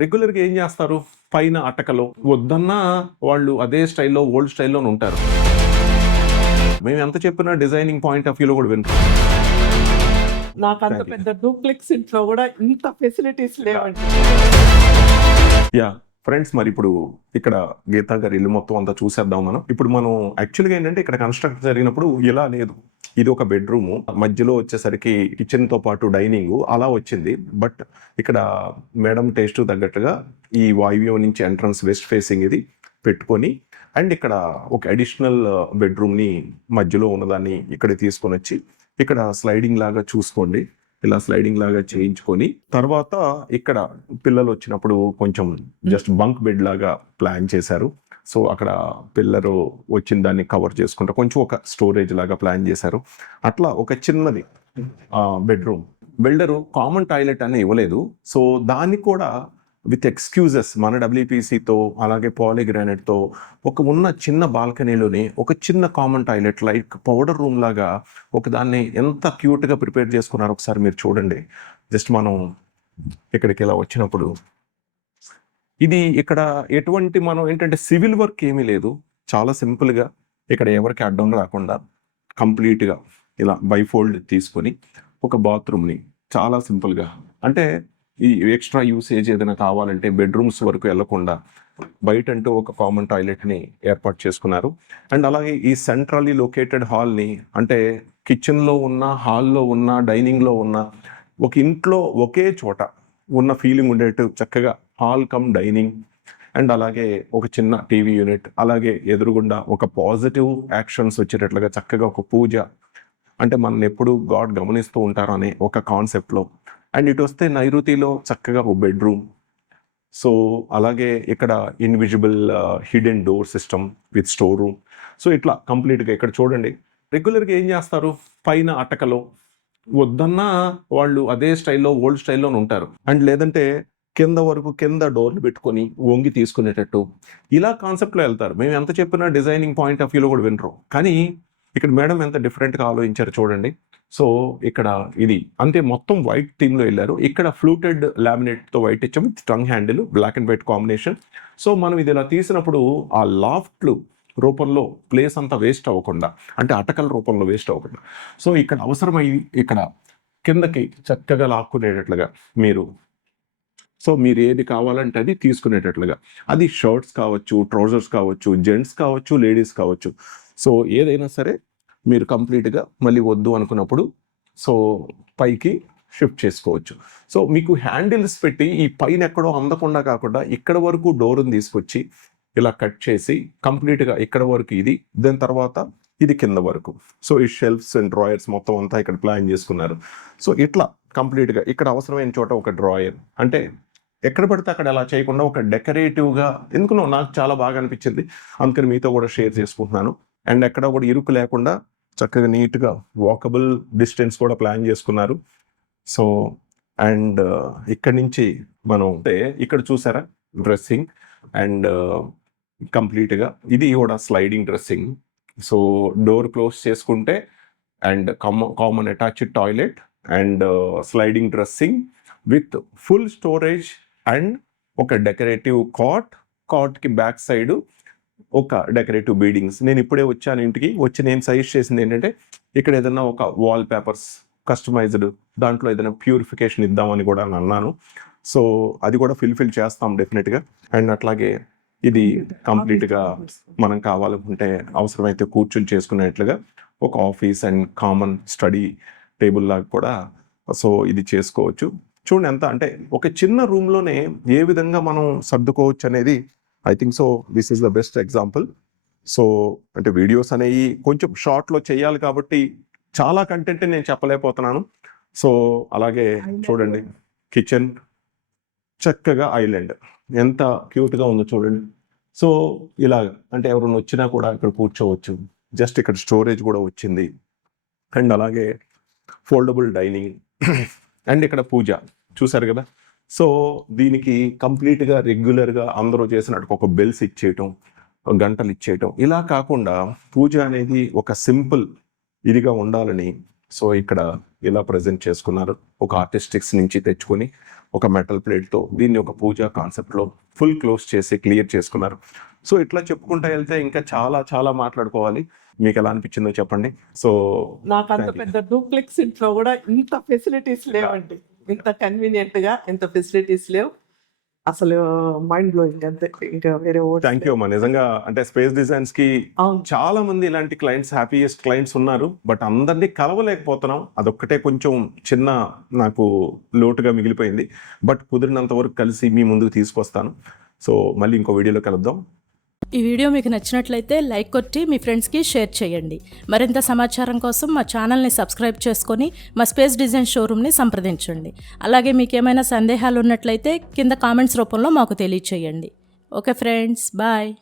రెగ్యులర్‌గా ఏం జేస్తారు? పైన అటకలో వద్దన్నా వాళ్ళు అదే స్టైల్‌లో ఓల్డ్ స్టైల్‌లోనే ఉంటారు. మేము ఎంత చెప్పినా డిజైనింగ్ పాయింట్ ఆఫ్ వ్యూలో గూడా వినరు. నాకంత పెద్ద డూప్లెక్స్ ఇంట్లో గూడా ఇంత ఫెసిలిటీస్ లేవండి. యాహ్! ఫ్రెండ్స్ మరిప్పుడు ఇక్కడ గీతా గారి ఇల్లు మొత్తం అంతా చూసేద్దాం మనం. ఇప్పుడు మనం యాక్చువల్‌గా ఏంటంటే ఇక్కడ కన్‌స్ట్రక్ట్ జరిగినప్పుడు ఇలా లేదు. ఇది ఒక బెడ్‌రూము. మధ్యలో వచ్చేసరికి కిచెన్‌తో పాటు డైనింగు అలా వచ్చింది. బట్ ఇక్కడ మేడం టేస్ట్‌కి తగ్గట్టుగా ఈ వాయువ్యం నుంచి ఎంట్రన్స్ వెస్ట్ ఫేసింగ్ ఇది పెట్టుకొని అండ్ ఇక్కడ ఒక అడిషనల్ బెడ్‌రూమ్‌ని మధ్యలో ఉన్నదాన్ని ఇక్కడికి తీసుకొనొచ్చి ఇక్కడ స్లైడింగ్ లాగా చూసుకోండి. ఇలా స్లైడింగ్ లాగా చేయించుకొని తర్వాత ఇక్కడ పిల్లలు వచ్చినప్పుడు కొంచెం జస్ట్ బంక్ బెడ్ లాగా ప్లాన్ చేశారు. సో అక్కడ పిల్లలు వచ్చిన దాన్ని కవర్ చేసుకుంటా కొంచెం ఒక స్టోరేజ్ లాగా ప్లాన్ చేశారు. అట్లా ఒక చిన్నది బెడ్రూమ్. బిల్డరు కామన్ టాయిలెట్ అని ఇవ్వలేదు. సో దాన్ని కూడా విత్ ఎక్స్క్యూజెస్ మన డబ్ల్యూపీసీతో అలాగే పాలీగ్రానైట్తో ఒక ఉన్న చిన్న బాల్కనీలోని ఒక చిన్న common toilet like powder room లాగా ఒక దాన్ని ఎంత క్యూట్గా ప్రిపేర్ చేసుకున్నారో ఒకసారి మీరు చూడండి. జస్ట్ మనం ఇక్కడికి ఇలా వచ్చినప్పుడు ఇది ఇక్కడ ఎటువంటి మనం ఏంటంటే సివిల్ వర్క్ ఏమీ లేదు. చాలా సింపుల్గా ఇక్కడ ఎవరికి అడ్డం రాకుండా కంప్లీట్గా ఇలా బైఫోల్డ్ తీసుకొని ఒక బాత్రూమ్ని చాలా సింపుల్గా అంటే ఈ ఎక్స్ట్రా యూసేజ్ ఏదైనా కావాలంటే బెడ్రూమ్స్ వరకు వెళ్లకుండా బయట అంటూ ఒక కామన్ టాయిలెట్ని ఏర్పాటు చేసుకున్నారు. అండ్ అలాగే ఈ సెంట్రల్లీ లొకేటెడ్ హాల్ని అంటే కిచెన్లో ఉన్న హాల్లో ఉన్న డైనింగ్లో ఉన్న ఒక ఇంట్లో ఒకే చోట ఉన్న ఫీలింగ్ ఉండేట్టు చక్కగా హాల్ కమ్ డైనింగ్ అండ్ అలాగే ఒక చిన్న టీవీ యూనిట్ అలాగే ఎదురుగుండా ఒక పాజిటివ్ యాక్షన్స్ వచ్చేటట్లుగా చక్కగా ఒక పూజ అంటే మనం ఎప్పుడు గాడ్ గమనిస్తూ ఉంటారు అనే ఒక కాన్సెప్ట్లో అండ్ ఇటు వస్తే నైరుతిలో చక్కగా ఒక బెడ్రూమ్. సో అలాగే ఇక్కడ invisible hidden door system with store room. So ఇట్లా కంప్లీట్గా ఇక్కడ చూడండి. రెగ్యులర్గా ఏం చేస్తారు? పైన అటకలో వద్దన్నా వాళ్ళు అదే స్టైల్లో ఓల్డ్ స్టైల్లోనే ఉంటారు. అండ్ లేదంటే కింద వరకు కింద డోర్లు పెట్టుకొని వంగి తీసుకునేటట్టు ఇలా కాన్సెప్ట్లో వెళ్తారు. మేము ఎంత చెప్పినా డిజైనింగ్ పాయింట్ ఆఫ్ వ్యూలో కూడా వినరు. కానీ ఇక్కడ మేడం ఎంత డిఫరెంట్గా ఆలోచించారు చూడండి. సో ఇక్కడ ఇది అంటే మొత్తం వైట్ థీమ్లో వెళ్ళారు. ఇక్కడ ఫ్లూటెడ్ లామినేట్తో వైట్ ఇచ్చాము, tongue handle black and white combination. So మనం ఇది ఇలా తీసినప్పుడు ఆ లాఫ్ట్లు రూపంలో ప్లేస్ అంతా వేస్ట్ అవ్వకుండా అంటే అటకల రూపంలో వేస్ట్ అవ్వకుండా సో ఇక్కడ అవసరమైంది ఇక్కడ కిందకి చక్కగా లాక్కునేటట్లుగా మీరు సో మీరు ఏది కావాలంటే అది తీసుకునేటట్లుగా అది షర్ట్స్ కావచ్చు, ట్రౌజర్స్ కావచ్చు, జెంట్స్ కావచ్చు, లేడీస్ కావచ్చు. సో ఏదైనా సరే మీరు కంప్లీట్గా మళ్ళీ వద్దు అనుకున్నప్పుడు సో పైకి షిఫ్ట్ చేసుకోవచ్చు. సో మీకు హ్యాండిల్స్ పెట్టి ఈ పైన ఎక్కడో అందకుండా కాకుండా ఇక్కడ వరకు డోర్ని తీసుకొచ్చి ఇలా కట్ చేసి కంప్లీట్గా ఇక్కడ వరకు ఇది దాని తర్వాత ఇది కింద వరకు. సో ఈ షెల్ఫ్స్ అండ్ డ్రాయర్స్ మొత్తం అంతా ఇక్కడ ప్లాన్ చేసుకున్నారు. సో ఇట్లా కంప్లీట్గా ఇక్కడ అవసరమైన చోట ఒక డ్రాయర్ అంటే ఎక్కడ పడితే అక్కడ అలా చేయకుండా ఒక డెకరేటివ్గా ఎందుకునో నాకు చాలా బాగా అనిపించింది. అందుకని మీతో కూడా షేర్ చేసుకుంటున్నాను. అండ్ ఎక్కడ కూడా ఇరుకు లేకుండా చక్కగా నీట్గా వాకబుల్ డిస్టెన్స్ కూడా ప్లాన్ చేసుకున్నారు. సో అండ్ ఇక్కడి నుంచి మనం ఇక్కడ చూసారా డ్రెస్సింగ్ అండ్ కంప్లీట్గా ఇది కూడా sliding dressing. So door close చేసుకుంటే and common attached toilet and sliding dressing with full storage and ఒక డెకరేటివ్ కాట్కి బ్యాక్ సైడ్ ఒక డెకరేటివ్ బీడింగ్స్. నేను ఇప్పుడే వచ్చాను ఇంటికి వచ్చి నేను సజెస్ట్ చేసింది ఏంటంటే ఇక్కడ ఏదైనా ఒక వాల్ పేపర్స్ కస్టమైజ్డ్ దాంట్లో ఏదైనా ప్యూరిఫికేషన్ ఇద్దామని కూడా అన్నాను. సో అది కూడా ఫిల్ చేస్తాం డెఫినెట్గా. అండ్ అట్లాగే ఇది కంప్లీట్గా మనం కావాలనుకుంటే అవసరమైతే కూర్చుని చేసుకునేట్లుగా ఒక office and common study table లాగా కూడా సో ఇది చేసుకోవచ్చు. చూడండి ఎంత అంటే ఒక చిన్న రూమ్లోనే ఏ విధంగా మనం సర్దుకోవచ్చు అనేది I think so this is the best example. So అంటే వీడియోస్ అనేవి కొంచెం షార్ట్లో చేయాలి కాబట్టి చాలా కంటెంట్ నేను చెప్పలేకపోతున్నాను. సో అలాగే చూడండి కిచెన్ చక్కగా ఐలాండ్ ఎంత క్యూట్గా ఉందో చూడండి. సో ఇలాగ అంటే ఎవరైనా వచ్చినా కూడా ఇక్కడ కూర్చోవచ్చు. జస్ట్ ఇక్కడ స్టోరేజ్ కూడా వచ్చింది అండ్ అలాగే ఫోల్డబుల్ డైనింగ్ అండ్ ఇక్కడ పూజ చూసారు కదా. సో దీనికి కంప్లీట్గా రెగ్యులర్గా అందరూ చేసినట్టు ఒక బెల్స్ ఇచ్చేయటం, గంటలు ఇచ్చేయటం ఇలా కాకుండా పూజ అనేది ఒక సింపుల్ ఇదిగా ఉండాలని సో ఇక్కడ ఇలా ప్రజెంట్ చేసుకున్నారు. ఒక ఆర్టిస్టిక్స్ నుంచి తెచ్చుకొని ఒక మెటల్ ప్లేట్తో దీన్ని ఒక పూజా కాన్సెప్ట్లో ఫుల్ క్లోజ్ చేసి క్లియర్ చేసుకున్నారు. సో ఇట్లా చెప్పుకుంటా వెళ్తే ఇంకా చాలా చాలా మాట్లాడుకోవాలి. మీకు ఎలా అనిపించిందో చెప్పండి. సో నాకు అంత పెద్ద డూప్లెక్స్ ఇంట్లో కూడా ఇంత ఫెసిలిటీస్ లేవండి. ఇంత కన్వీనియంట్ గా ఇంత ఫెసిలిటీస్ లేవు. అసలు మైండ్ బ్లోయింగ్ అంతే. ఇంకా వేరే words థ్యాంక్ యూ అమ్మా. నిజంగా అంటే స్పేస్ డిజైన్స్ కి అవును. చాలా మంది ఇలాంటి క్లయింట్స్, హ్యాపీయెస్ట్ క్లయింట్స్ ఉన్నారు. బట్ అందరినీ కలవలేకపోతున్నాం. అదొక్కటే కొంచెం చిన్న నాకు లోటుగా మిగిలిపోయింది. బట్ కుదిరినంత వరకు కలిసి మీ ముందుకు తీసుకొస్తాను. సో మళ్ళీ ఇంకో వీడియోలో కలుద్దాం. ఈ వీడియో మీకు నచ్చినట్లయితే లైక్ కొట్టి మీ ఫ్రెండ్స్కి షేర్ చేయండి. మరింత సమాచారం కోసం మా ఛానల్ని సబ్స్క్రైబ్ చేసుకొని మా స్పేస్ డిజైన్ షోరూమ్ని సంప్రదించండి. అలాగే మీకు ఏమైనా సందేహాలు ఉన్నట్లయితే కింద కామెంట్స్ రూపంలో మాకు తెలియచేయండి. Okay friends, bye.